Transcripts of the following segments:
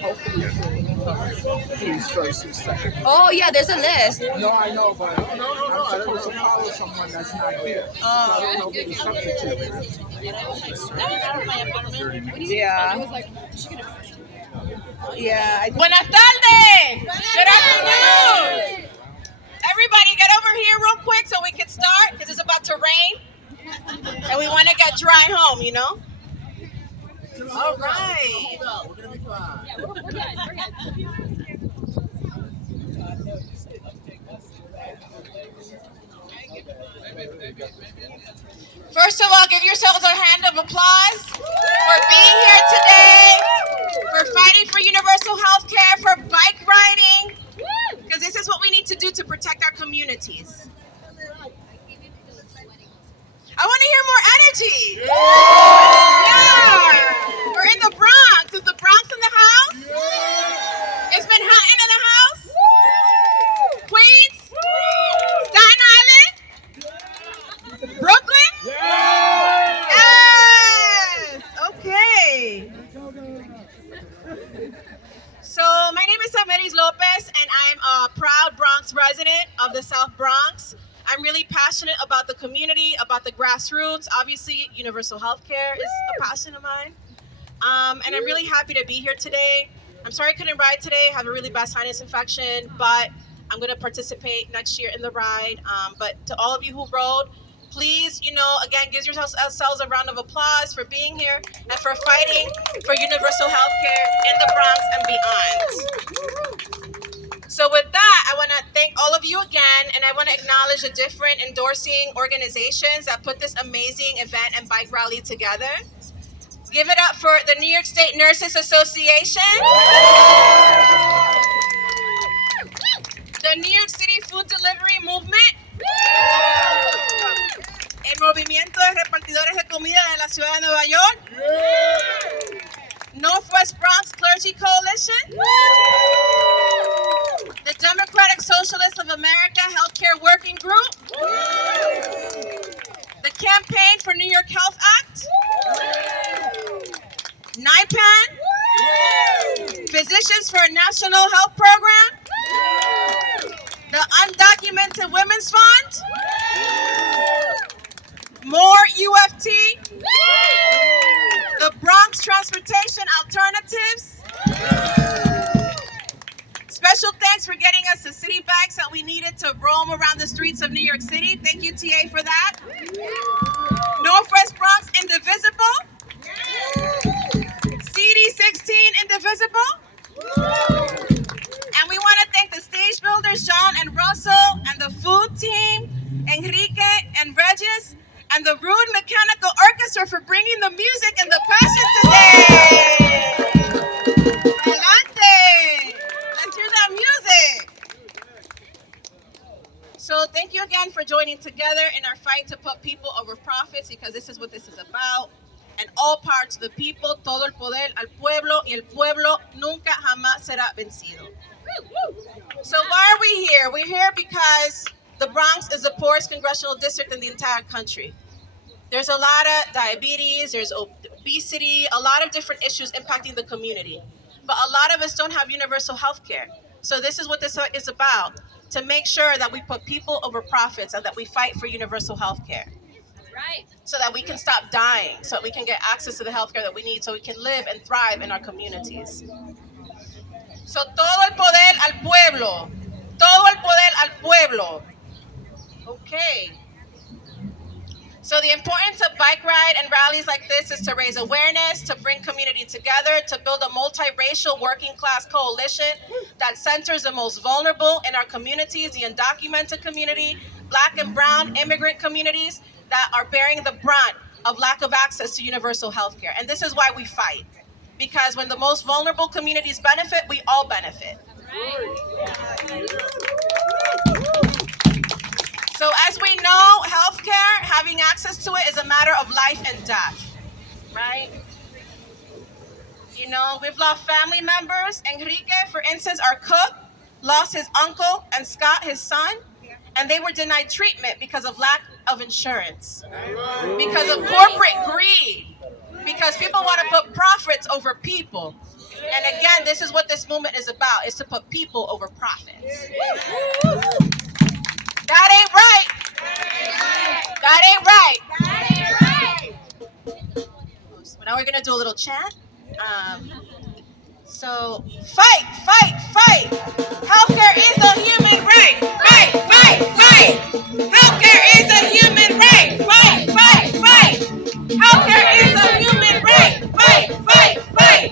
Hopefully, he's first and second. Oh yeah, there's a list. No, I know, but I'm supposed to follow someone that's not here. So I don't know who the substitute is. Yeah. Yeah. Buenas tardes. Good afternoon. Everybody get over here real quick so we can start because it's about to rain and we want to get dry home, you know? All right. We're gonna be fine. First of all, give yourselves a hand of applause for being here today, for fighting for universal health care, for bike riding, because this is what we need to do to protect our communities. I want to hear more energy. Yeah. We're in the Bronx. Is the Bronx in the house? Is Manhattan in the house? Queens? Staten Island? Brooklyn? Yes. Okay. So my name is Samaris Lopez, and I'm a proud Bronx resident of the South Bronx. I'm really passionate about the community, about the grassroots. Obviously, universal health care is a passion of mine. And I'm really happy to be here today. I'm sorry I couldn't ride today. I have a really bad sinus infection, but I'm going to participate next year in the ride. But to all of you who rode, please, again, give yourselves a round of applause for being here and for fighting for universal health care in the Bronx and beyond. So with that, I want to thank all of you again, and I want to acknowledge the different endorsing organizations that put this amazing event and bike rally together. Give it up for the New York State Nurses Association, the New York City Food Delivery Movement, el Movimiento de Repartidores de Comida de la Ciudad de Nueva York, Northwest Bronx Clergy Coalition, the Democratic Socialists of America Healthcare Working Group, the Campaign for New York Health Act, NIPAN, Physicians for a National Health Program, the Undocumented Women's Fund, More UFT, the Bronx Transportation Alternatives. Special thanks for getting us the city bags that we needed to roam around the streets of New York City. Thank you, TA, for that. Northwest Bronx Indivisible. CD16 Indivisible. And we want to thank the stage builders, John and Russell, and the food team, Enrique and Regis, and the Rude Mechanical Orchestra for bringing the music and the passion today. Adelante. Let's hear that music. So thank you again for joining together in our fight to put people over profits, because this is what this is about. And all power to the people, todo el poder al pueblo, y el pueblo nunca jamás será vencido. So why are we here? We're here because the Bronx is the poorest congressional district in the entire country. There's a lot of diabetes, there's obesity, a lot of different issues impacting the community. But a lot of us don't have universal health care. So this is what this is about, to make sure that we put people over profits and that we fight for universal health care. Right. So that we can stop dying, so that we can get access to the health care that we need, so we can live and thrive in our communities. So todo el poder al pueblo. Todo el poder al pueblo. Okay. So the importance of bike ride and rallies like this is to raise awareness, to bring community together, to build a multiracial working class coalition that centers the most vulnerable in our communities, the undocumented community, Black and brown immigrant communities that are bearing the brunt of lack of access to universal health care. And this is why we fight. Because when the most vulnerable communities benefit, we all benefit. So as we know, healthcare, having access to it is a matter of life and death, right? We've lost family members. Enrique, for instance, our cook, lost his uncle, and Scott, his son, and they were denied treatment because of lack of insurance, because of corporate greed, because people want to put profits over people. And again, this is what this movement is about, is to put people over profits. That ain't right. That ain't right. So now we're going to do a little chant. So, fight, fight, fight. Healthcare is a human right. Fight, fight, fight. Healthcare is a human right. Fight, fight, fight. Healthcare is a human right. Fight, fight, fight.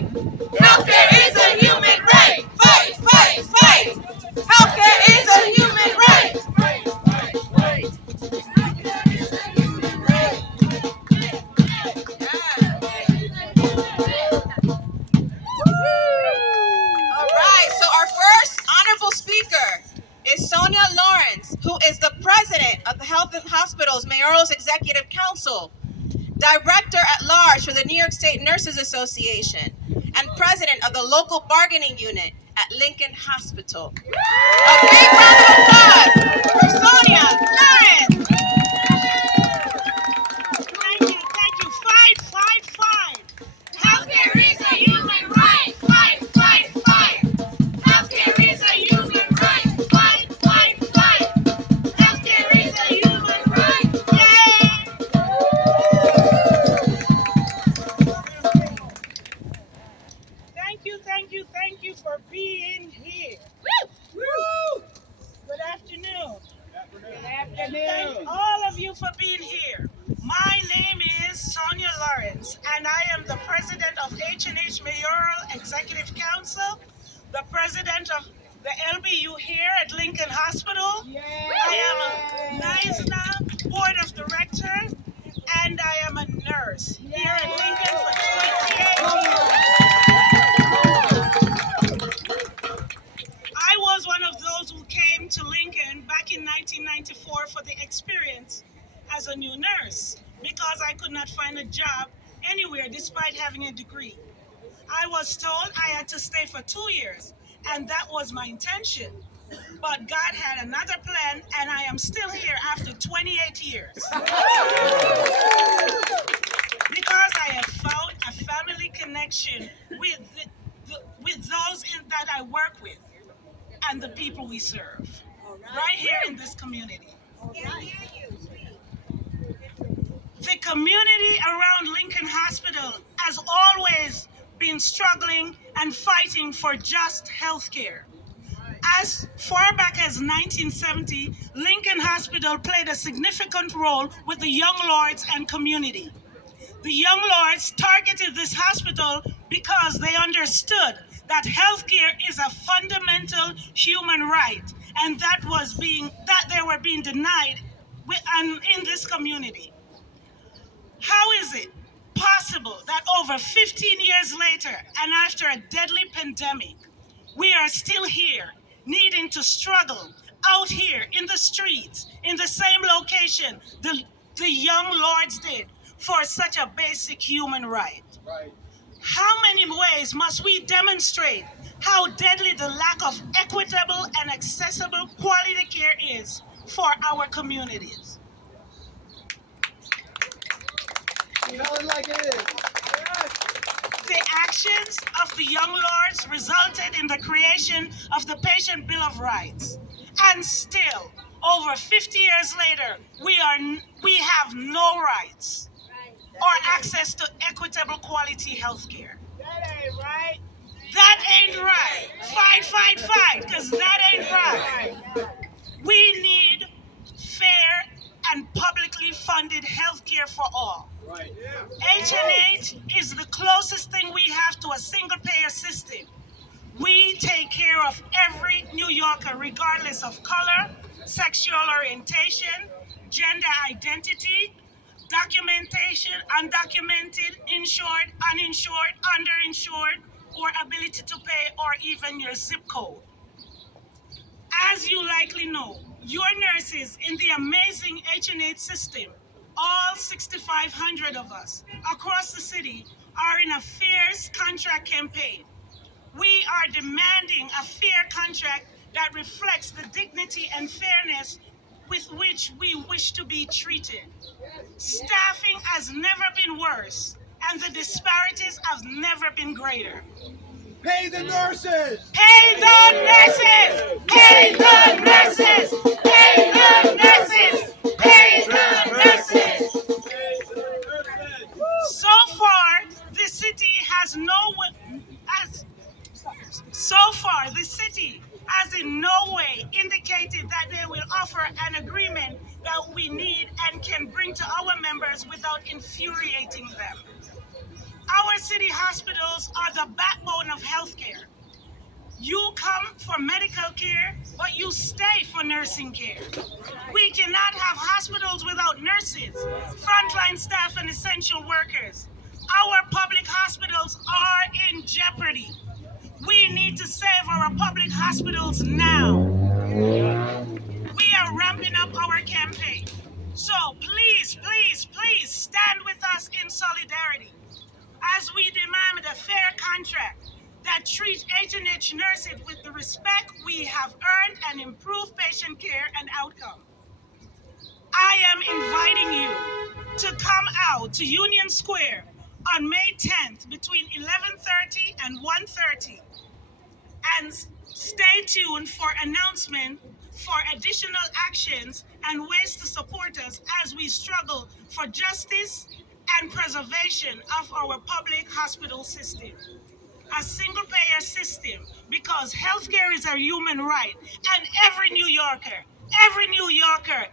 Healthcare is a human right. Fight, fight, fight. Healthcare is a human right. All right, so our first honorable speaker is Sonia Lawrence, who is the president of the Health and Hospitals Mayoral Executive Council, director at large for the New York State Nurses Association, and president of the local bargaining unit at Lincoln Hospital. A big round of applause for Sonia Lawrence. Thank you. Fight, fight, fight. Healthcare is a human right. Fight, fight, fight. Healthcare is a human right. Fight, fight, fight. Healthcare is a human right. Yay! Thank you for being here. Woo! Good afternoon. Thank all of you for being here. My name is Sonia Lawrence, and I am the president of H&H Mayoral Executive Council, the president of the LBU here at Lincoln Hospital. I am a NISNA board of directors, and I am a nurse here at Lincoln for 28 years. I was one of those who came to Lincoln back in 1994 for the experience as a new nurse because I could not find a job anywhere despite having a degree. I was told I had to stay for 2 years, and that was my intention. But God had another plan, and I am still here after 28 years. Because I have found a family connection with those that I work with and the people we serve, right here in this community. The community around Lincoln Hospital has always been struggling and fighting for just health care. As far back as 1970, Lincoln Hospital played a significant role with the Young Lords and community. The Young Lords targeted this hospital because they understood that healthcare is a fundamental human right, and that they were being denied in this community. How is it possible that over 15 years later, and after a deadly pandemic, we are still here, needing to struggle out here in the streets, in the same location the Young Lords did for such a basic human right? How many ways must we demonstrate how deadly the lack of equitable and accessible quality care is for our communities? You know it like it is. The actions of the Young Lords resulted in the creation of the Patient Bill of Rights. And still, over 50 years later, we have no rights or access to equitable quality health care. That ain't right. That ain't right. Fight, fight, fight, because that ain't right. We need fair and publicly funded health care for all. Right. H&H is the closest thing we have to a single-payer system. We take care of every New Yorker, regardless of color, sexual orientation, gender identity, documentation, undocumented, insured, uninsured, underinsured, or ability to pay, or even your zip code. As you likely know, your nurses in the amazing H&H system, all 6,500 of us across the city, are in a fierce contract campaign. We are demanding a fair contract that reflects the dignity and fairness with which we wish to be treated. Staffing has never been worse, and the disparities have never been greater. Pay the nurses! Pay the nurses! Pay the nurses! Pay the nurses! Pay the nurses! So far, the city has in no way indicated that they will offer an agreement that we need and can bring to our members without infuriating them. Our city hospitals are the backbone of healthcare. You come for medical care, but you stay for nursing care. We cannot have hospitals without nurses, frontline staff, and essential workers. Our public hospitals are in jeopardy. We need to save our public hospitals now. We are ramping up our campaign. So please, please, please stand with us in solidarity as we demand a fair contract that treats H&H nurses with the respect we have earned and improve patient care and outcome. I am inviting you to come out to Union Square on May 10th between 11:30 and 1:30 and stay tuned for announcement for additional actions and ways to support us as we struggle for justice and preservation of our public hospital system, a single-payer system, because healthcare is a human right, and every New Yorker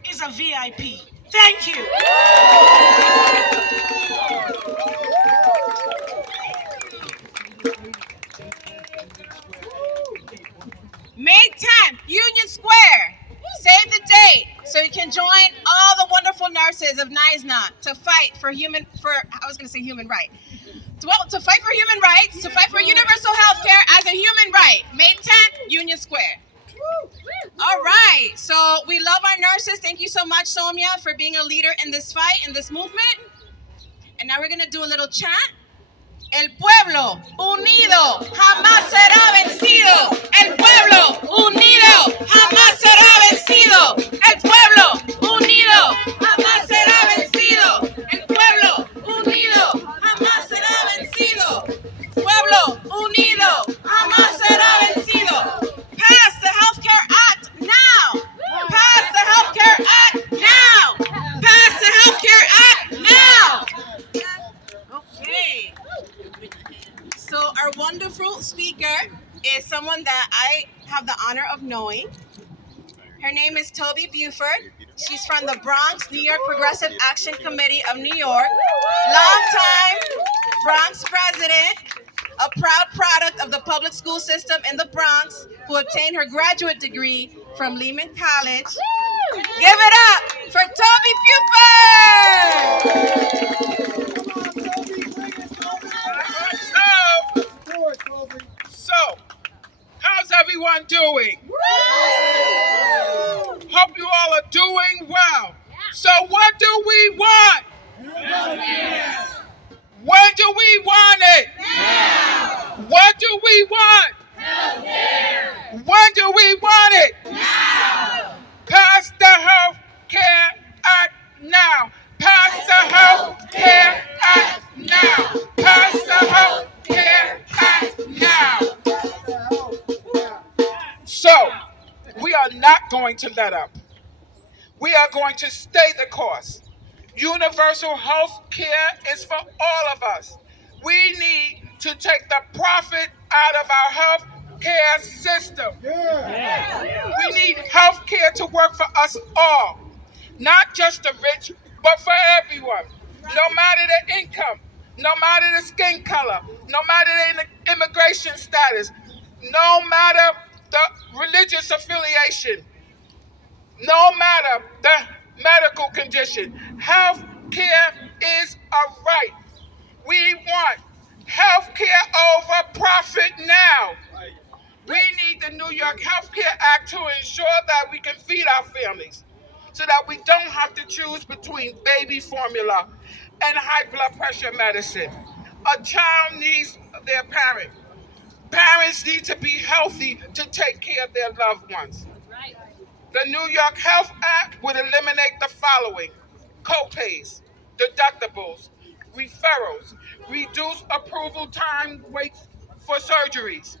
is a VIP. Thank you. May 10th, Union Square. Save the date so you can join all the wonderful nurses of NYSNA to fight for human rights, to fight for human rights, to fight for universal health care as a human right. May 10th, Union Square. All right, so we love our nurses. Thank you so much, Somia, for being a leader in this fight, in this movement. And now we're gonna do a little chant. El pueblo unido jamás será vencido. El pueblo unido jamás será vencido. El pueblo unido jamás será vencido. El pueblo unido jamás será vencido. Pueblo unido jamás será vencido. Pass the Healthcare Act now. Pass the Healthcare Act now. Pass the Healthcare Act now. Okay. So our wonderful speaker is someone that I have the honor of knowing. Her name is Toby Buford. She's from the Bronx, New York Progressive Action Committee of New York. Longtime Bronx resident, a proud product of the public school system in the Bronx, who obtained her graduate degree from Lehman College. Give it up for Toby Buford! So, how's everyone doing? Hope you all are doing well. So what do we want? When do we want it? Now. What do we want? Healthcare. When do we want it? Now. Pass the Health Care Act now. Pass the Health Care Act now. Pass the Health Care Act now. So, we are not going to let up. We are going to stay the course. Universal health care is for all of us. We need to take the profit out of our health care system. We need health care to work for us all, not just the rich, but for everyone, no matter the income, no matter the skin color, no matter the immigration status, no matter the religious affiliation, no matter the medical condition. Health care is a right. We want health care over profit now. We need the New York Health Care Act to ensure that we can feed our families so that we don't have to choose between baby formula and high blood pressure medicine. A child needs their parent. Parents need to be healthy to take care of their loved ones. The New York Health Act would eliminate the following: co-pays, deductibles, referrals, reduce approval time waits for surgeries.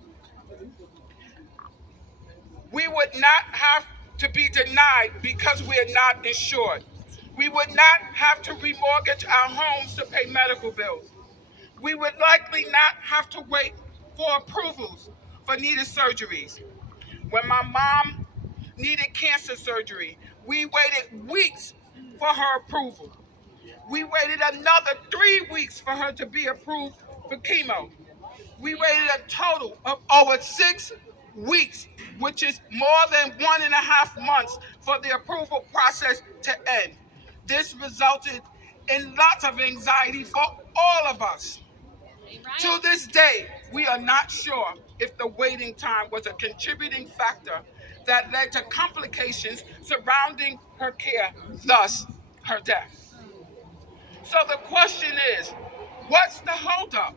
We would not have to be denied because we are not insured. We would not have to remortgage our homes to pay medical bills. We would likely not have to wait for approvals for needed surgeries. When my mom needed cancer surgery, we waited weeks for her approval. We waited another 3 weeks for her to be approved for chemo. We waited a total of over 6 weeks, which is more than 1.5 months for the approval process to end. This resulted in lots of anxiety for all of us. To this day, we are not sure if the waiting time was a contributing factor that led to complications surrounding her care, thus her death. So the question is, what's the holdup?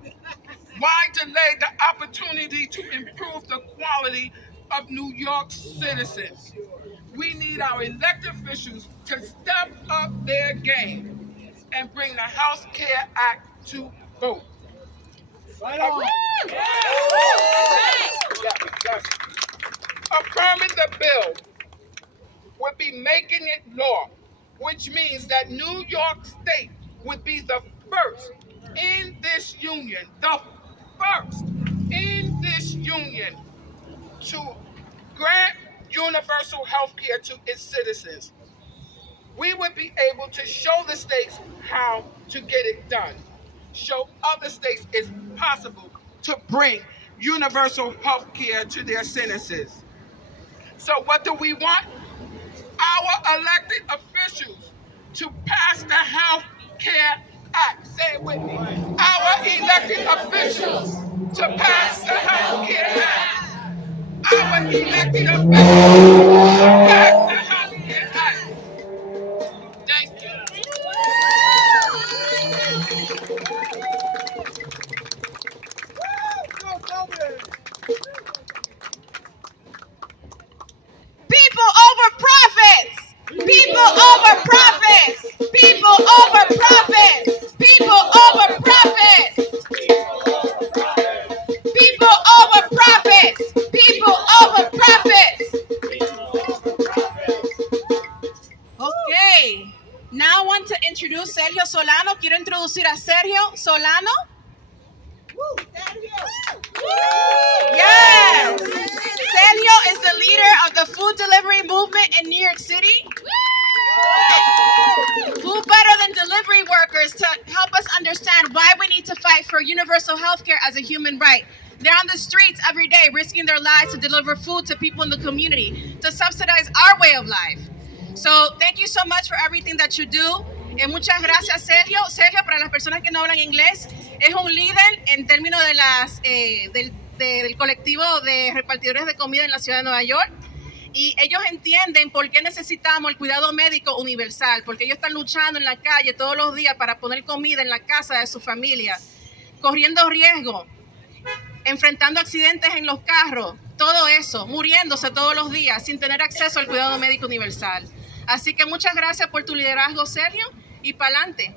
Why delay the opportunity to improve the quality of New York citizens? We need our elected officials to step up their game and bring the Health Care Act to vote. Affirming the bill would be making it law, which means that New York State would be the first in this union, the first in this union to grant universal health care to its citizens. We would be able to show the states how to get it done, show other states it's possible to bring universal health care to their citizens. So what do we want? Our elected officials to pass the Health Care Act. Say it with me. Our elected officials to pass the Health Care Act. Our elected officials to pass the Health Care Act. Thank you. People over profits. People over profits. People over profits. People over profits. People over profits. People over profits. Okay. Now I want to introduce Sergio Solano. Quiero introducir a Sergio Solano. Yes! Sergio is the leader of the food delivery movement in New York City. Who better than delivery workers to help us understand why we need to fight for universal health care as a human right? They're on the streets every day risking their lives to deliver food to people in the community, to subsidize our way of life. So thank you so much for everything that you do. Muchas gracias, Sergio. Sergio, para las personas que no hablan inglés, es un líder en términos de del colectivo de repartidores de comida en la ciudad de Nueva York. Y ellos entienden por qué necesitamos el cuidado médico universal, porque ellos están luchando en la calle todos los días para poner comida en la casa de su familia, corriendo riesgo, enfrentando accidentes en los carros, todo eso, muriéndose todos los días sin tener acceso al cuidado médico universal. Así que muchas gracias por tu liderazgo, Sergio, y pa'lante.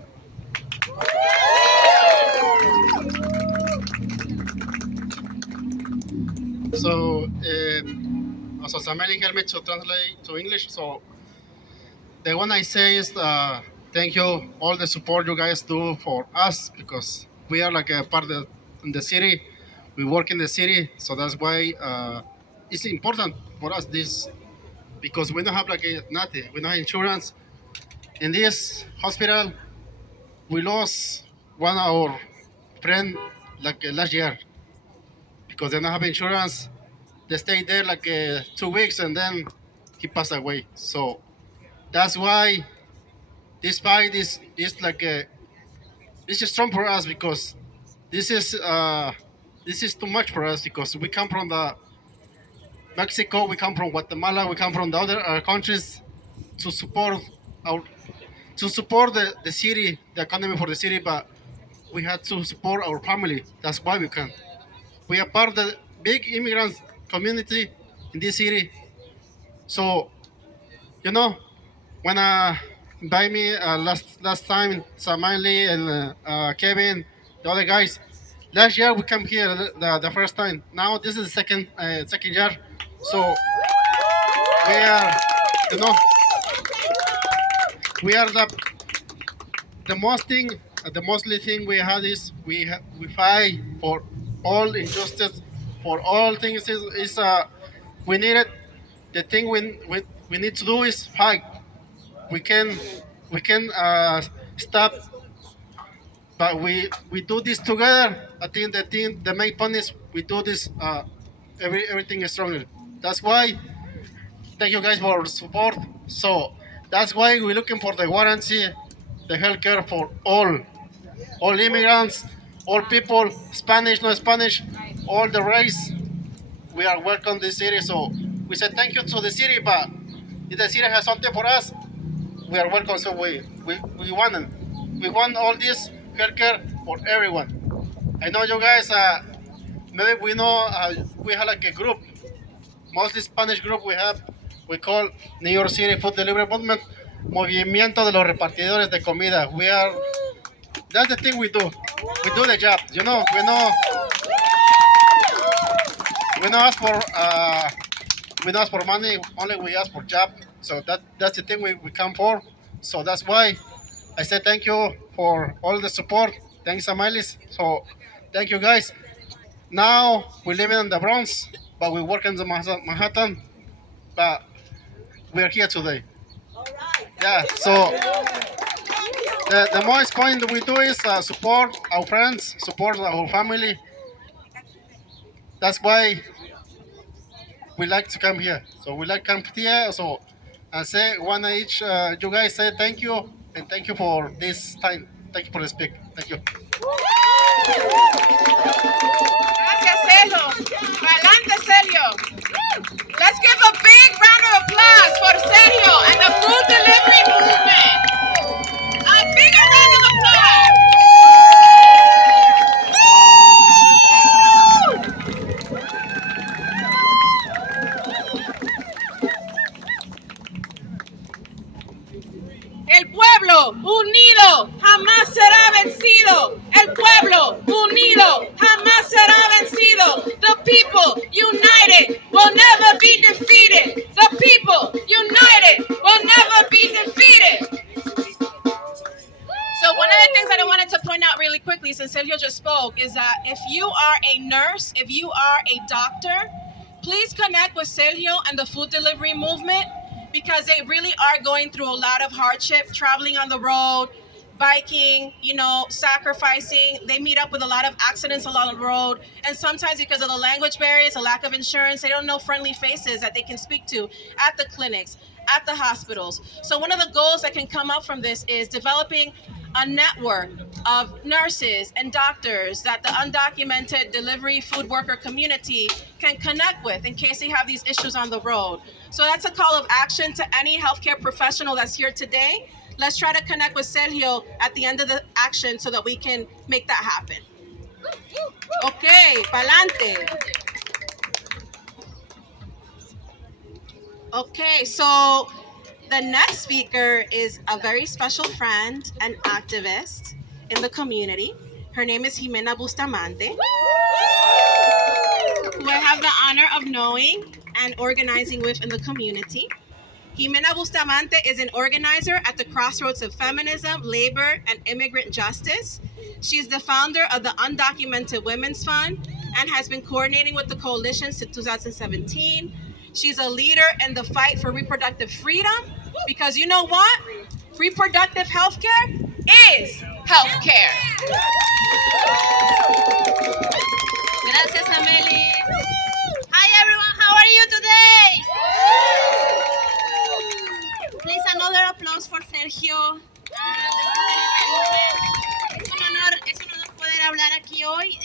So, also Sameli helped me to translate to English. So, the one I say is thank you all the support you guys do for us, because we are like a part of the city. We work in the city, so that's why it's important for us this, because we don't have like nothing. We don't have insurance. In this hospital, we lost one of our friend like last year, because they don't have insurance. They stayed there like 2 weeks and then he passed away. So that's why this fight is like this is strong for us, because this is too much for us, because we come from the Mexico, we come from Guatemala, we come from the other countries to support the city, the economy for the city, but we had to support our family. That's why we can. We are part of the big immigrant community in this city. So, you know, when invite me last time, Samali and Kevin, the other guys, Last year we come here the first time. Now this is the second year. So we are, you know, we are the most thing, the mostly thing we had is we fight for all injustice, for all things is we need it. The thing we need to do is fight. We can we can stop, but we do this together. I think the main point is we do this. Everything is stronger. That's why thank you guys for support. So that's why we're looking for the warranty, the healthcare for all immigrants, all people, Spanish, not Spanish, all the race. We are welcome this city. So we say thank you to the city, but if the city has something for us, we are welcome. So we want them. We want all this healthcare for everyone. I know you guys. Maybe we know we have like a group, mostly Spanish group we have. We call New York City Food Delivery Movement, Movimiento de los Repartidores de Comida. We are. That's the thing we do. We do the job. You know, we don't ask for we don't ask for money. Only we ask for job. So that's the thing we come for. So that's why I say thank you for all the support. Thanks, Amalis. So thank you guys. Now we live in the Bronx, but we work in the Manhattan. But we are here today. Yeah. So the most point that we do is support our friends, support our family. That's why we like to come here. So we like to come here. So and say one each. You guys say thank you and thank you for this time. Thank you for the speak. Thank you. Gracias, Sergio. Adelante, Sergio. Let's give a big round of applause for Sergio and the food delivery movement. A bigger round of applause. El pueblo unido jamás será vencido. El pueblo unido jamás será vencido. The people united will never be defeated. The people united will never be defeated. So one of the things that I wanted to point out really quickly, since Sergio just spoke, is that if you are a nurse, if you are a doctor, please connect with Sergio and the food delivery movement, because they really are going through a lot of hardship, traveling on the road, biking, sacrificing. They meet up with a lot of accidents along the road. And sometimes because of the language barriers, a lack of insurance, they don't know friendly faces that they can speak to at the clinics, at the hospitals. So one of the goals that can come up from this is developing a network of nurses and doctors that the undocumented delivery food worker community can connect with in case they have these issues on the road. So that's a call of action to any healthcare professional that's here today. Let's try to connect with Sergio at the end of the action so that we can make that happen. Okay, pa'lante. Okay, so the next speaker is a very special friend and activist in the community. Her name is Jimena Bustamante, who I have the honor of knowing and organizing with in the community. Jimena Bustamante is an organizer at the crossroads of feminism, labor, and immigrant justice. She's the founder of the Undocumented Women's Fund and has been coordinating with the coalition since 2017. She's a leader in the fight for reproductive freedom, because you know what? Reproductive health care is health care. Gracias, Amelie. Hi, everyone. How are you today? Please, another applause for Sergio. Es un honor poder hablar aquí hoy,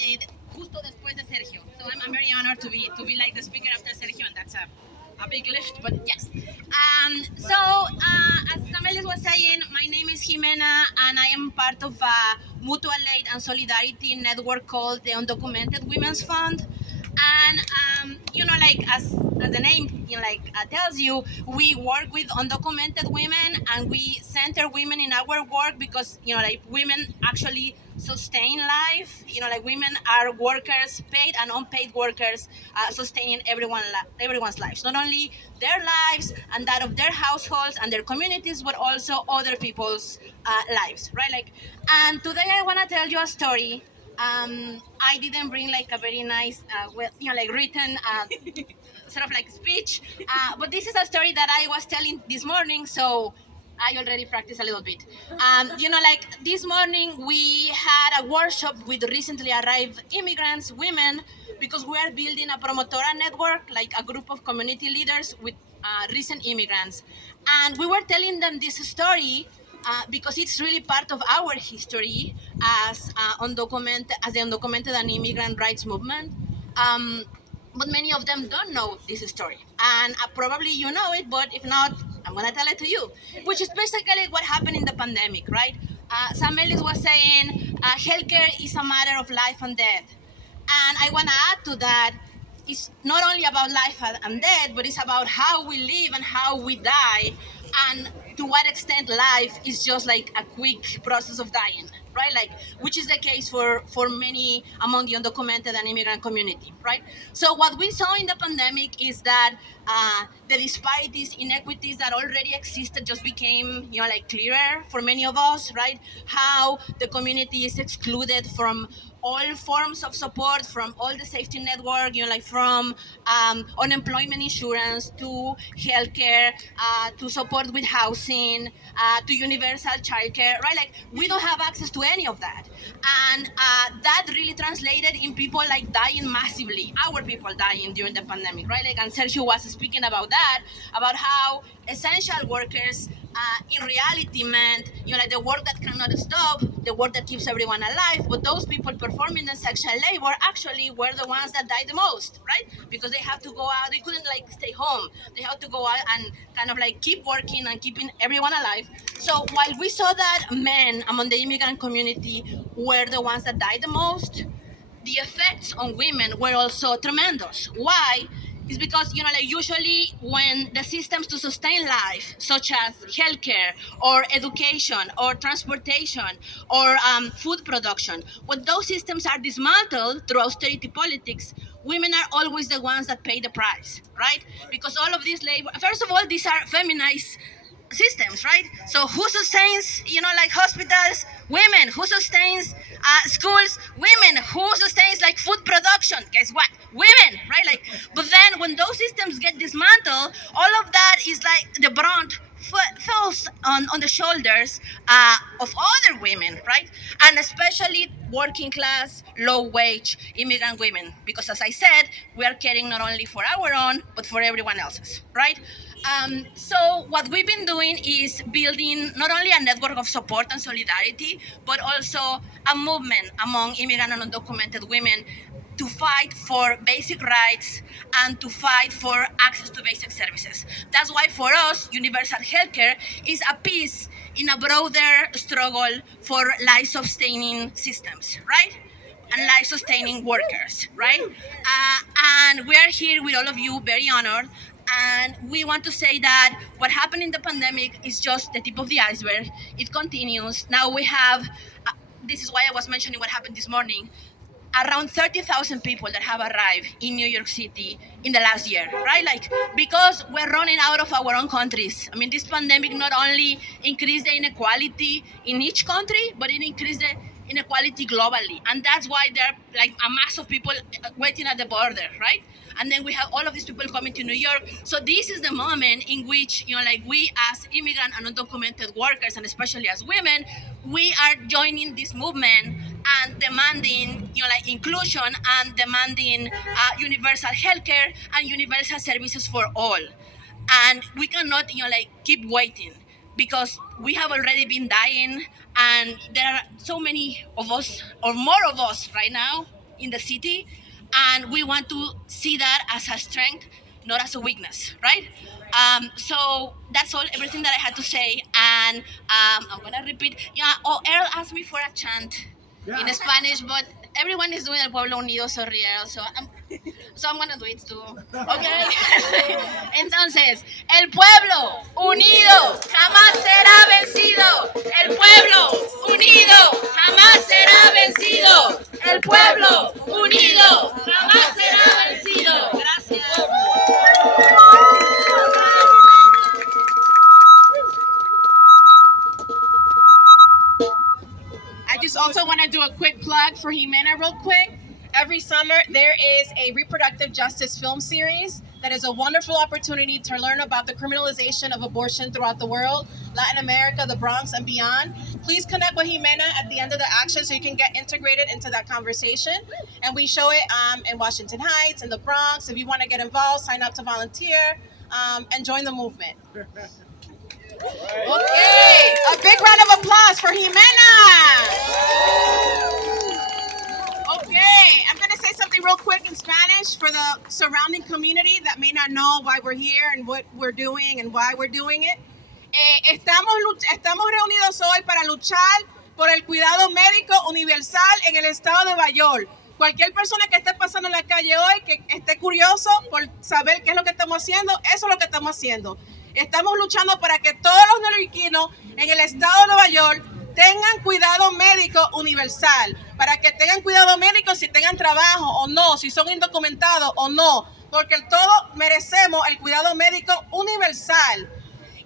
justo después de Sergio. So I'm very honored to be like the speaker after Sergio, and that's a big lift, but yes. As Amelie was saying, my name is Jimena, and I am part of a mutual aid and solidarity network called the Undocumented Women's Fund. And as the name tells you, we work with undocumented women, and we center women in our work because women actually sustain life. Like women are workers, paid and unpaid workers, sustaining everyone's lives. Not only their lives and that of their households and their communities, but also other people's lives, right? And today I want to tell you a story. I didn't bring like a very nice, written sort of like speech. But this is a story that I was telling this morning, so I already practiced a little bit. This morning we had a workshop with recently arrived immigrants, women, because we are building a promotora network, like a group of community leaders with recent immigrants. And we were telling them this story because it's really part of our history as the undocumented and immigrant rights movement. But many of them don't know this story, and probably you know it. But if not, I'm gonna tell it to you, which is basically what happened in the pandemic, right? Sam Ellis was saying healthcare is a matter of life and death, and I wanna add to that. It's not only about life and death, but it's about how we live and how we die, and to what extent life is just like a quick process of dying, right? Which is the case for many among the undocumented and immigrant community, right? So what we saw in the pandemic is that the disparities, inequities that already existed just became, clearer for many of us, right? How the community is excluded from all forms of support, from all the safety network, from unemployment insurance to healthcare, to support with housing, to universal childcare, right? We don't have access to any of that. And that really translated in people dying massively, our people dying during the pandemic, right? And Sergio was speaking about that, about how essential workers in reality meant, the work that cannot stop, the work that keeps everyone alive. But those people performing the sexual labor actually were the ones that died the most, right? Because they have to go out, they couldn't stay home. They had to go out and kind of keep working and keeping everyone alive. So while we saw that men among the immigrant community were the ones that died the most, the effects on women were also tremendous. Why? Is because usually when the systems to sustain life, such as healthcare or education or transportation or food production, when those systems are dismantled through austerity politics, women are always the ones that pay the price, right? Because all of this labor, first of all, these are feminized systems, right? So who sustains, hospitals? Women. Who sustains schools? Women. Who sustains food production? Guess what? Women, right? But then when those systems get dismantled, all of that is the brunt falls on the shoulders of other women, right? And especially working class, low wage immigrant women, because as I said, we are caring not only for our own, but for everyone else's, right? So what we've been doing is building not only a network of support and solidarity, but also a movement among immigrant and undocumented women to fight for basic rights and to fight for access to basic services. That's why for us, universal healthcare is a piece in a broader struggle for life-sustaining systems, right? And life-sustaining workers, right? And we are here with all of you, very honored. And we want to say that what happened in the pandemic is just the tip of the iceberg. It continues. Now we have, this is why I was mentioning what happened this morning, around 30,000 people that have arrived in New York City in the last year, right? Because we're running out of our own countries. I mean, this pandemic not only increased the inequality in each country, but it increased the inequality globally. And that's why there are a mass of people waiting at the border, right? And then we have all of these people coming to New York. So this is the moment in which, we as immigrant and undocumented workers, and especially as women, we are joining this movement and demanding, inclusion and demanding universal healthcare and universal services for all. And we cannot, keep waiting, because we have already been dying, and there are so many of us, or more of us right now in the city, and we want to see that as a strength, not as a weakness, right? So that's all, everything that I had to say, and I'm gonna repeat. Earl asked me for a chant in Spanish, but everyone is doing El Pueblo Unido, sorry, Earl, so So I'm gonna do it too. Okay. Entonces, el pueblo unido jamás será vencido. El pueblo unido jamás será vencido. El pueblo unido jamás será vencido. Gracias. I just also want to do a quick plug for Jimena real quick. Every summer, there is a reproductive justice film series that is a wonderful opportunity to learn about the criminalization of abortion throughout the world, Latin America, the Bronx, and beyond. Please connect with Jimena at the end of the action so you can get integrated into that conversation. And we show it in Washington Heights, in the Bronx. If you want to get involved, sign up to volunteer and join the movement. Okay, a big round of applause for Jimena. Okay, I'm going to say something real quick in Spanish for the surrounding community that may not know why we're here and what we're doing and why we're doing it. Estamos reunidos hoy para luchar por el cuidado médico universal en el estado de Nueva York. Cualquier persona que esté pasando en la calle hoy, que esté curioso por saber qué es lo que estamos haciendo, eso es lo que estamos haciendo. Estamos luchando para que todos los neoyorquinos en el estado de Nueva York tengan cuidado médico universal, para que tengan cuidado médico si tengan trabajo o no, si son indocumentados o no, porque todos merecemos el cuidado médico universal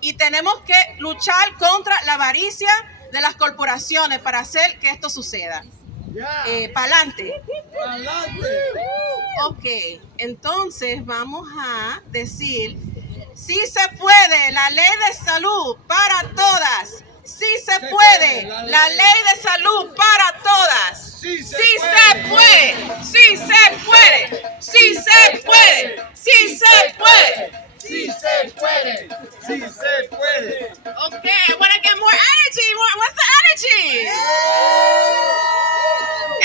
y tenemos que luchar contra la avaricia de las corporaciones para hacer que esto suceda. Pa'lante. Ok, entonces vamos a decir, sí se puede, la ley de salud para todas. Sí se puede, la ley de salud para todas. Sí se puede, sí se puede, sí se puede, sí se puede. Sí se puede, sí se puede. Okay, I want to get more energy. What's the energy?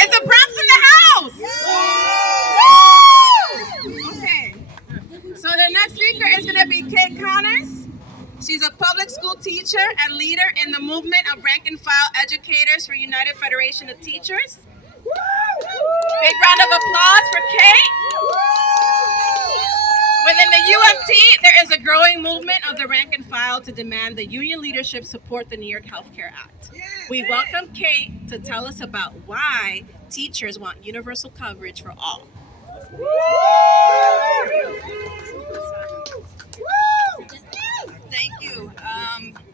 Is the Bronx in the house? Woo! Okay. So the next speaker is going to be Kate Connors. She's a public school teacher and leader in the movement of rank and file educators for United Federation of Teachers. Big round of applause for Kate. Within the UFT, there is a growing movement of the rank and file to demand the union leadership support the New York Health Care Act. We welcome Kate to tell us about why teachers want universal coverage for all. Thank you.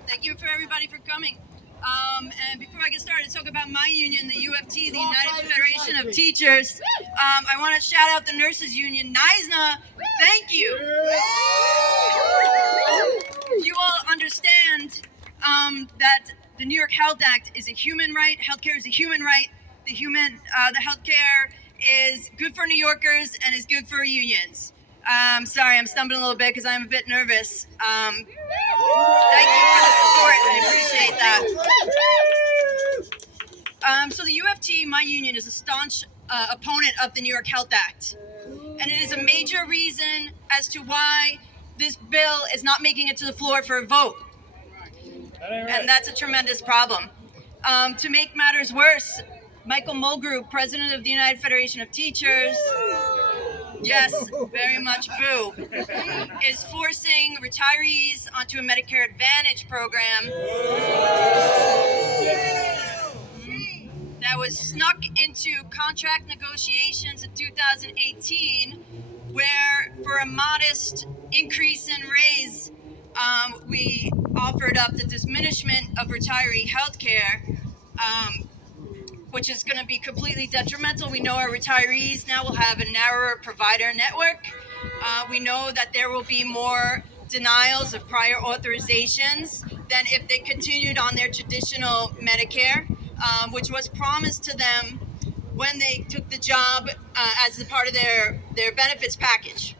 Thank you for everybody for coming. And before I get started, to talk about my union, the UFT, the United Federation of Teachers. I want to shout out the nurses union, NYSNA. Thank you. You all understand that the New York Health Act is a human right. Healthcare is a human right. The healthcare is good for New Yorkers and is good for unions. Sorry, I'm stumbling a little bit because I'm a bit nervous. Thank you for the support. I appreciate that. So the UFT, my union, is a staunch opponent of the New York Health Act. And it is a major reason as to why this bill is not making it to the floor for a vote. And that's a tremendous problem. To make matters worse, Michael Mulgrew, president of the United Federation of Teachers, yes, very much boo, is forcing retirees onto a Medicare Advantage program that was snuck into contract negotiations in 2018, where for a modest increase in raise, we offered up the diminishment of retiree health care, which is going to be completely detrimental. We know our retirees now will have a narrower provider network. We know that there will be more denials of prior authorizations than if they continued on their traditional Medicare, which was promised to them when they took the job as a part of their benefits package.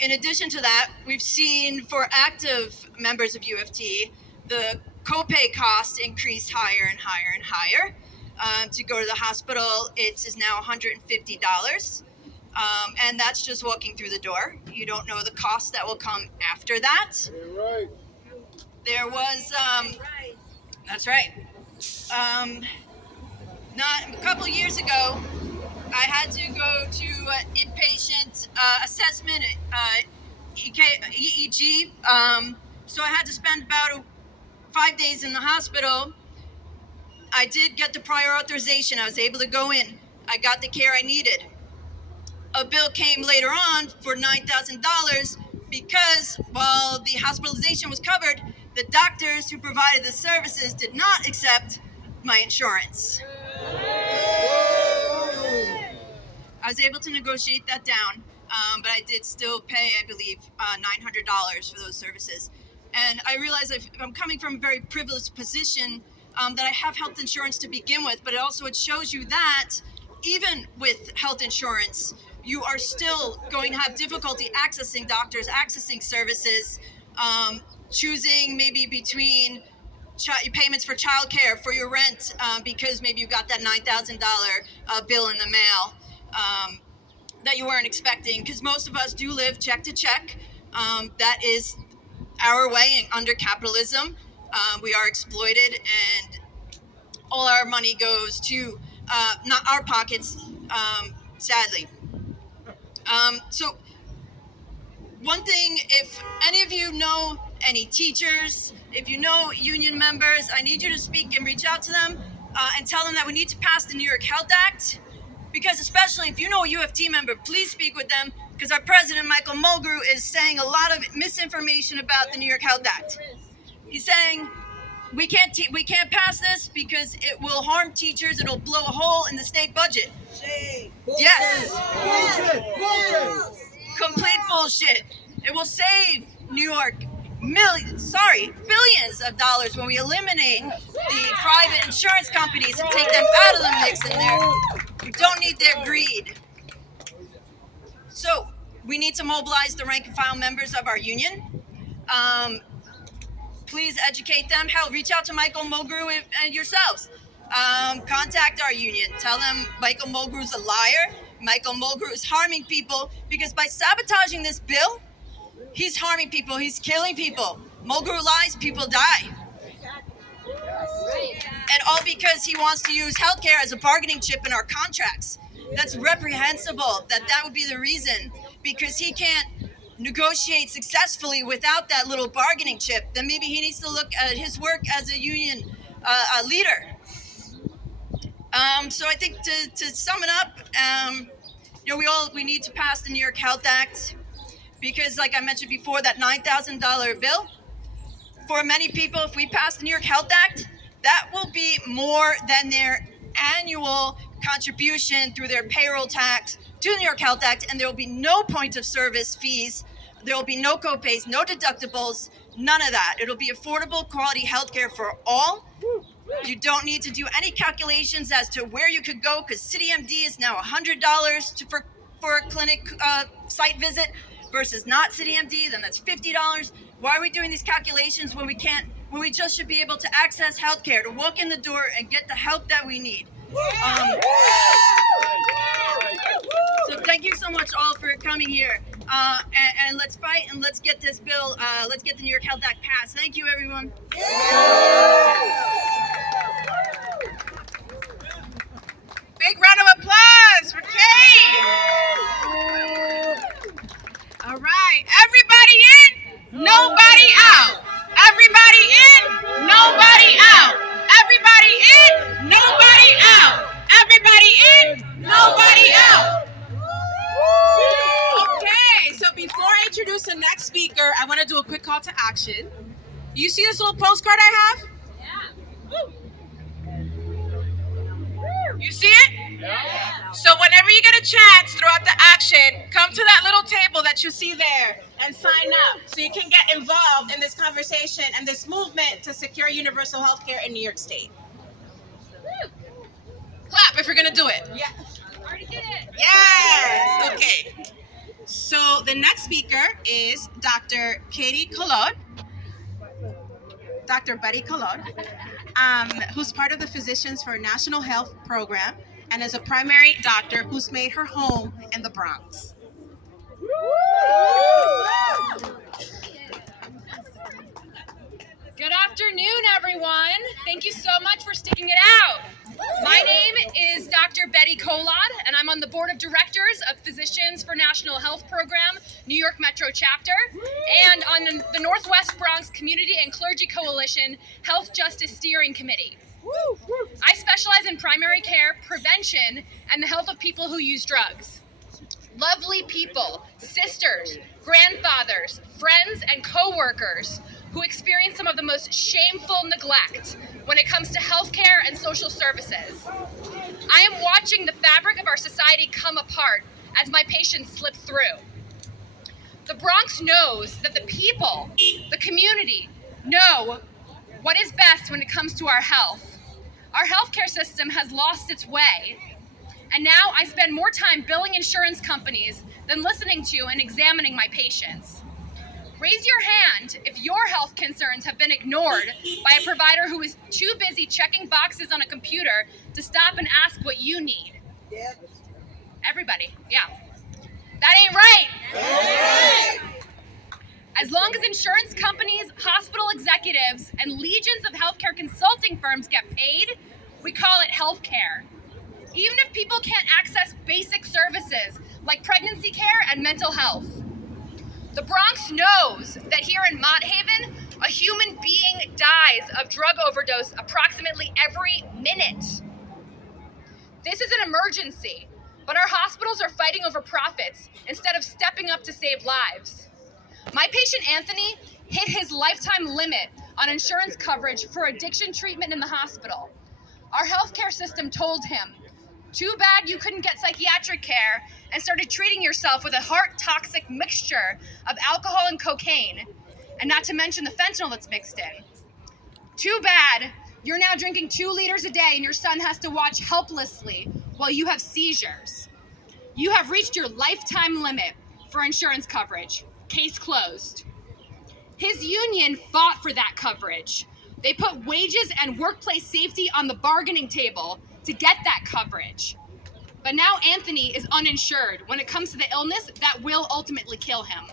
In addition to that, we've seen for active members of UFT, the copay costs increase higher and higher and higher. To go to the hospital, it is now $150. And that's just walking through the door. You don't know the cost that will come after that. Right. There was, that's right. Not a couple years ago, I had to go to inpatient assessment, EEG. So I had to spend about 5 days in the hospital. I did get the prior authorization. I was able to go in. I got the care I needed. A bill came later on for $9,000 because while the hospitalization was covered, the doctors who provided the services did not accept my insurance. I was able to negotiate that down, but I did still pay, I believe, $900 for those services. And I realize if I'm coming from a very privileged position, that I have health insurance to begin with, but it shows you that even with health insurance, you are still going to have difficulty accessing doctors, accessing services, choosing maybe between payments for childcare, for your rent, because maybe you got that $9,000 bill in the mail that you weren't expecting. Because most of us do live check to check. That is our way, and under capitalism, we are exploited, and all our money goes to not our pockets, sadly. So one thing, if any of you know any teachers, if you know union members, I need you to speak and reach out to them and tell them that we need to pass the New York Health Act, because especially if you know a UFT member, please speak with them, because our president, Michael Mulgrew, is saying a lot of misinformation about the New York Health Act. He's saying we can't pass this because it will harm teachers, it'll blow a hole in the state budget. Yes. Complete bullshit. It will save New York billions of dollars when we eliminate the private insurance companies and take them out of the mix, and we don't need their greed. So we need to mobilize the rank and file members of our union. Please educate them. Hell, reach out to Michael Mulgrew and yourselves. Contact our union. Tell them Michael Mulgrew's a liar. Michael Mulgrew is harming people, because by sabotaging this bill, he's harming people. He's killing people. Mulgrew lies, people die. And all because he wants to use healthcare as a bargaining chip in our contracts. That's reprehensible. That would be the reason, because he can't negotiate successfully without that little bargaining chip. Then maybe he needs to look at his work as a union leader. So I think to sum it up, we need to pass the New York Health Act, because like I mentioned before, that $9,000 bill, for many people, if we pass the New York Health Act, that will be more than their annual contribution through their payroll tax to the New York Health Act, and there will be no point of service fees, there will be no copays, no deductibles, none of that. It'll be affordable, quality healthcare for all. You don't need to do any calculations as to where you could go, because CityMD is now $100 for a clinic site visit versus not CityMD, then that's $50. Why are we doing these calculations when we just should be able to access healthcare, to walk in the door and get the help that we need? So thank you so much all for coming here, and let's fight and let's get this bill, let's get the New York Health Act passed. Thank you, everyone. Big round of applause for Kate. All right, everybody in, nobody out. Everybody in, nobody out. Everybody in, nobody out. Everybody in, nobody out. Okay, so before I introduce the next speaker, I want to do a quick call to action. You see this little postcard I have? You see it? Yeah. So whenever you get a chance throughout the action, come to that little table that you see there and sign up so you can get involved in this conversation and this movement to secure universal health care in New York State. Clap if you're going to do it. Yeah. Already did it. Yes. Okay. So the next speaker is Dr. Katie Collot. Dr. Betty Collot, who's part of the Physicians for National Health program and is a primary doctor who's made her home in the Bronx. Good afternoon, everyone. Thank you so much for sticking it out. My name is Dr. Betty Collot, and I'm on the board Physicians for National Health Program, New York Metro Chapter, and on the Northwest Bronx Community and Clergy Coalition Health Justice Steering Committee. I specialize in primary care, prevention, and the health of people who use drugs. Lovely people, sisters, grandfathers, friends, and co-workers who experience some of the most shameful neglect when it comes to healthcare and social services. I am watching the fabric of our society come apart as my patients slip through. The Bronx knows that the people, the community, know what is best when it comes to our health. Our healthcare system has lost its way, and now I spend more time billing insurance companies than listening to and examining my patients. Raise your hand if your health concerns have been ignored by a provider who is too busy checking boxes on a computer to stop and ask what you need. Everybody, yeah. That ain't right. As long as insurance companies, hospital executives, and legions of healthcare consulting firms get paid, we call it healthcare. Even if people can't access basic services like pregnancy care and mental health. The Bronx knows that here in Mott Haven, a human being dies of drug overdose approximately every minute. This is an emergency, but our hospitals are fighting over profits instead of stepping up to save lives. My patient Anthony hit his lifetime limit on insurance coverage for addiction treatment in the hospital. Our healthcare system told him, "Too bad you couldn't get psychiatric care," and started treating yourself with a heart-toxic mixture of alcohol and cocaine, and not to mention the fentanyl that's mixed in. Too bad you're now drinking 2 liters a day and your son has to watch helplessly while you have seizures. You have reached your lifetime limit for insurance coverage. Case closed. His union fought for that coverage. They put wages and workplace safety on the bargaining table to get that coverage. But now Anthony is uninsured when it comes to the illness that will ultimately kill him.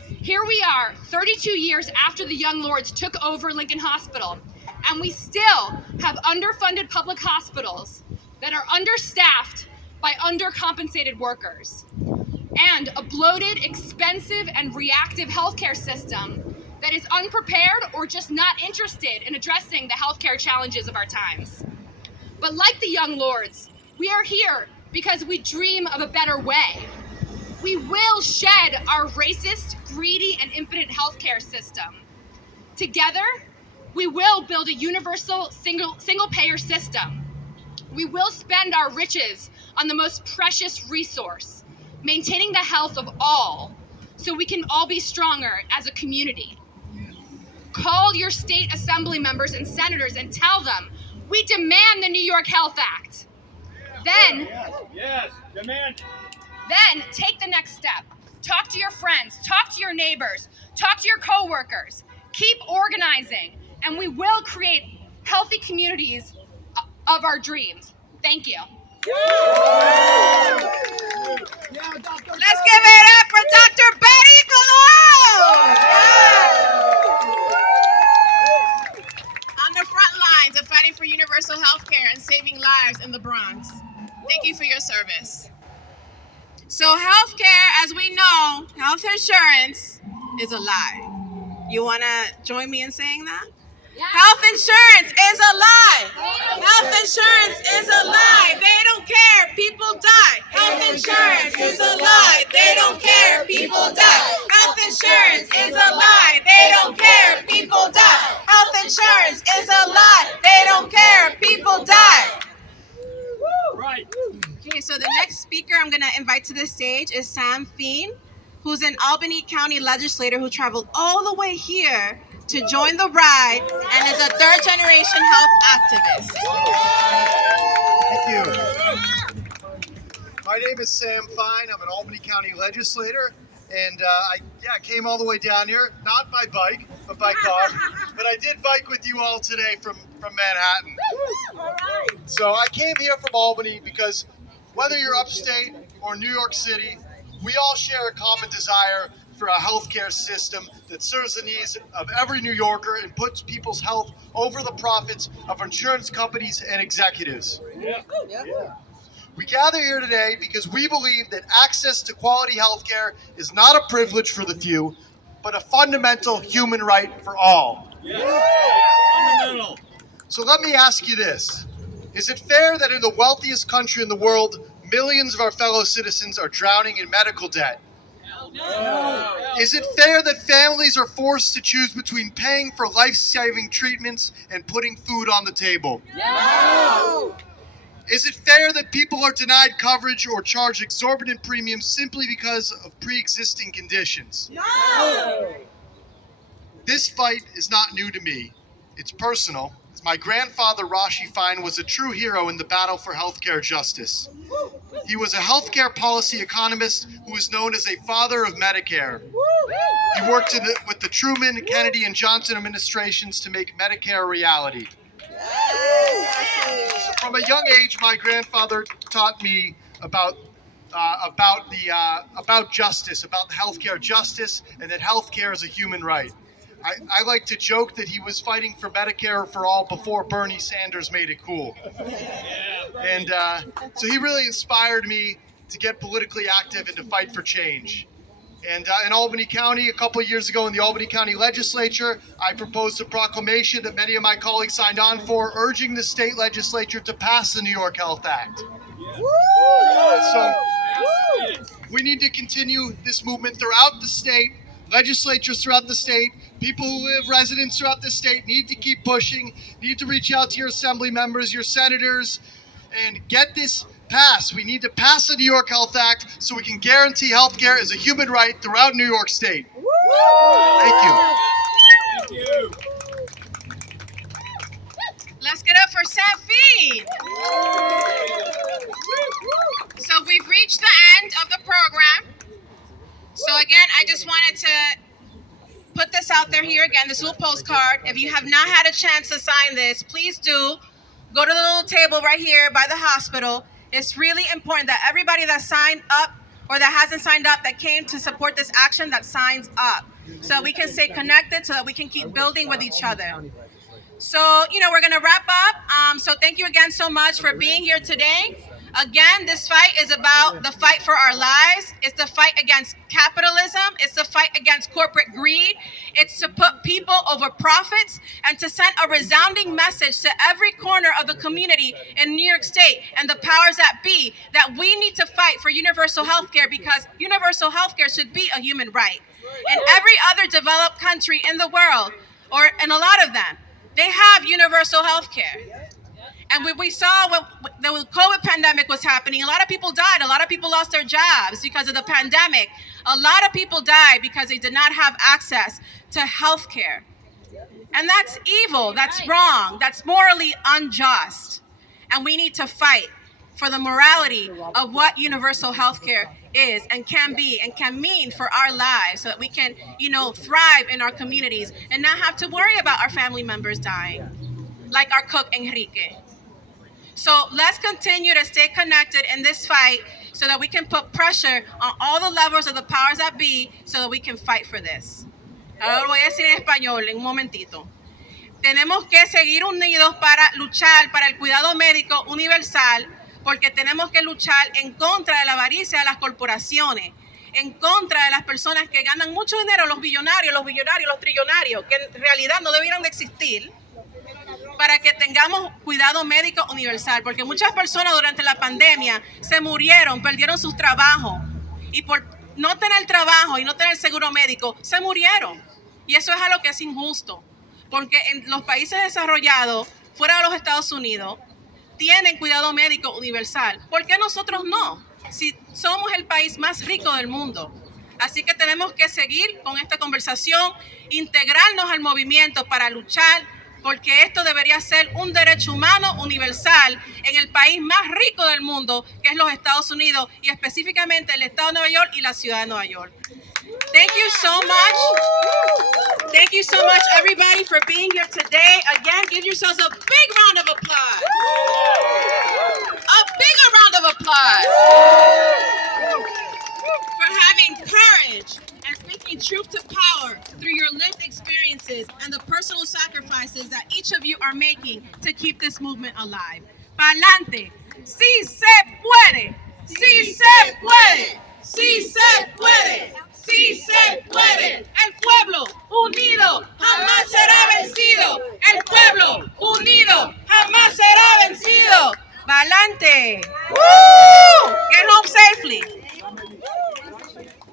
Here we are, 32 years after the Young Lords took over Lincoln Hospital, and we still have underfunded public hospitals that are understaffed by undercompensated workers, and a bloated, expensive, and reactive healthcare system that is unprepared or just not interested in addressing the healthcare challenges of our times. But like the Young Lords, we are here because we dream of a better way. We will shed our racist, greedy, and impotent healthcare system. Together, we will build a universal single-payer system. We will spend our riches on the most precious resource, maintaining the health of all, so we can all be stronger as a community. Call your state assembly members and senators and tell them, we demand the New York Health Act. Then take the next step. Talk to your friends, talk to your neighbors, talk to your coworkers. Keep organizing, and we will create healthy communities of our dreams. Thank you. Let's give it up for Dr. Betty Colon! On the front lines of fighting for universal health care and saving lives in the Bronx. Thank you for your service. So healthcare, as we know, health insurance is a lie. You want to join me in saying that? Yeah. Health insurance is a lie. Health insurance is a lie. They don't care. People die. Health insurance is a lie. They don't care. People die. Health insurance is a lie. They don't care. People die. Health insurance is a lie. They don't care. People die. Right. Okay, so the next speaker I'm going to invite to the stage is Sam Feen, who's an Albany County legislator who traveled all the way here to join the ride and is a third-generation health activist. Thank you. My name is Sam Fine. I'm an Albany County legislator, and I came all the way down here, not by bike, but by car. But I did bike with you all today from Manhattan. All right. So I came here from Albany because whether you're upstate or New York City, we all share a common desire for a healthcare system that serves the needs of every New Yorker and puts people's health over the profits of insurance companies and executives. We gather here today because we believe that access to quality healthcare is not a privilege for the few, but a fundamental human right for all. So let me ask you this. Is it fair that in the wealthiest country in the world, millions of our fellow citizens are drowning in medical debt? Is it fair that families are forced to choose between paying for life-saving treatments and putting food on the table? Is it fair that people are denied coverage or charged exorbitant premiums simply because of pre-existing conditions? This fight is not new to me. It's personal. My grandfather, Rashi Fine, was a true hero in the battle for healthcare justice. He was a healthcare policy economist who is known as a father of Medicare. He worked with the Truman, Kennedy, and Johnson administrations to make Medicare a reality. So from a young age, my grandfather taught me about justice, about healthcare justice, and that healthcare is a human right. I like to joke that he was fighting for Medicare for all before Bernie Sanders made it cool. And so he really inspired me to get politically active and to fight for change. And in Albany County, a couple of years ago in the Albany County Legislature, I proposed a proclamation that many of my colleagues signed on for, urging the state legislature to pass the New York Health Act. So we need to continue this movement throughout the state. Legislatures throughout the state, people who live, residents throughout the state need to keep pushing, need to reach out to your assembly members, your senators, and get this passed. We need to pass the New York Health Act so we can guarantee healthcare as a human right throughout New York State. Thank you. Let's get up for Safi. So we've reached the end of the program. So again, I just wanted to put this out there here again, this little postcard. If you have not had a chance to sign this, please do. Go to the little table right here by the hospital. It's really important that everybody that signed up or that hasn't signed up, that came to support this action, that signs up. So that we can stay connected, so that we can keep building with each other. So, we're going to wrap up. So thank you again so much for being here today. Again, this fight is about the fight for our lives. It's the fight against capitalism. It's the fight against corporate greed. It's to put people over profits and to send a resounding message to every corner of the community in New York State and the powers that be that we need to fight for universal health care, because universal health care should be a human right. In every other developed country in the world, or in a lot of them, they have universal health care. And we saw when the COVID pandemic was happening, a lot of people died. A lot of people lost their jobs because of the pandemic. A lot of people died because they did not have access to health care. And that's evil. That's wrong. That's morally unjust. And we need to fight for the morality of what universal health care is and can be and can mean for our lives, so that we can, thrive in our communities and not have to worry about our family members dying, like our cook, Enrique. So let's continue to stay connected in this fight so that we can put pressure on all the levels of the powers that be so that we can fight for this. Ahora lo voy a decir en español en un momentito. Tenemos que seguir unidos para luchar para el cuidado médico universal, porque tenemos que luchar en contra de la avaricia de las corporaciones, en contra de las personas que ganan mucho dinero, los billonarios, los trillonarios, que en realidad no debieran de existir, para que tengamos cuidado médico universal, porque muchas personas durante la pandemia se murieron, perdieron sus trabajos, y por no tener trabajo y no tener seguro médico, se murieron. Y eso es algo que es injusto, porque en los países desarrollados, fuera de los Estados Unidos, tienen cuidado médico universal. ¿Por qué nosotros no? Si somos el país más rico del mundo. Así que tenemos que seguir con esta conversación, integrarnos al movimiento para luchar, porque esto debería ser un derecho humano universal en el país más rico del mundo, que es los Estados Unidos, y específicamente el estado de Nueva York y la ciudad de Nueva York. Thank you so much. Thank you so much, everybody, for being here today. Again, give yourselves a big round of applause. A bigger round of applause for having courage and speaking truth to power through your lived experiences and the personal sacrifices that each of you are making to keep this movement alive. Pa'lante. Sí se puede. Sí se puede. Sí se puede.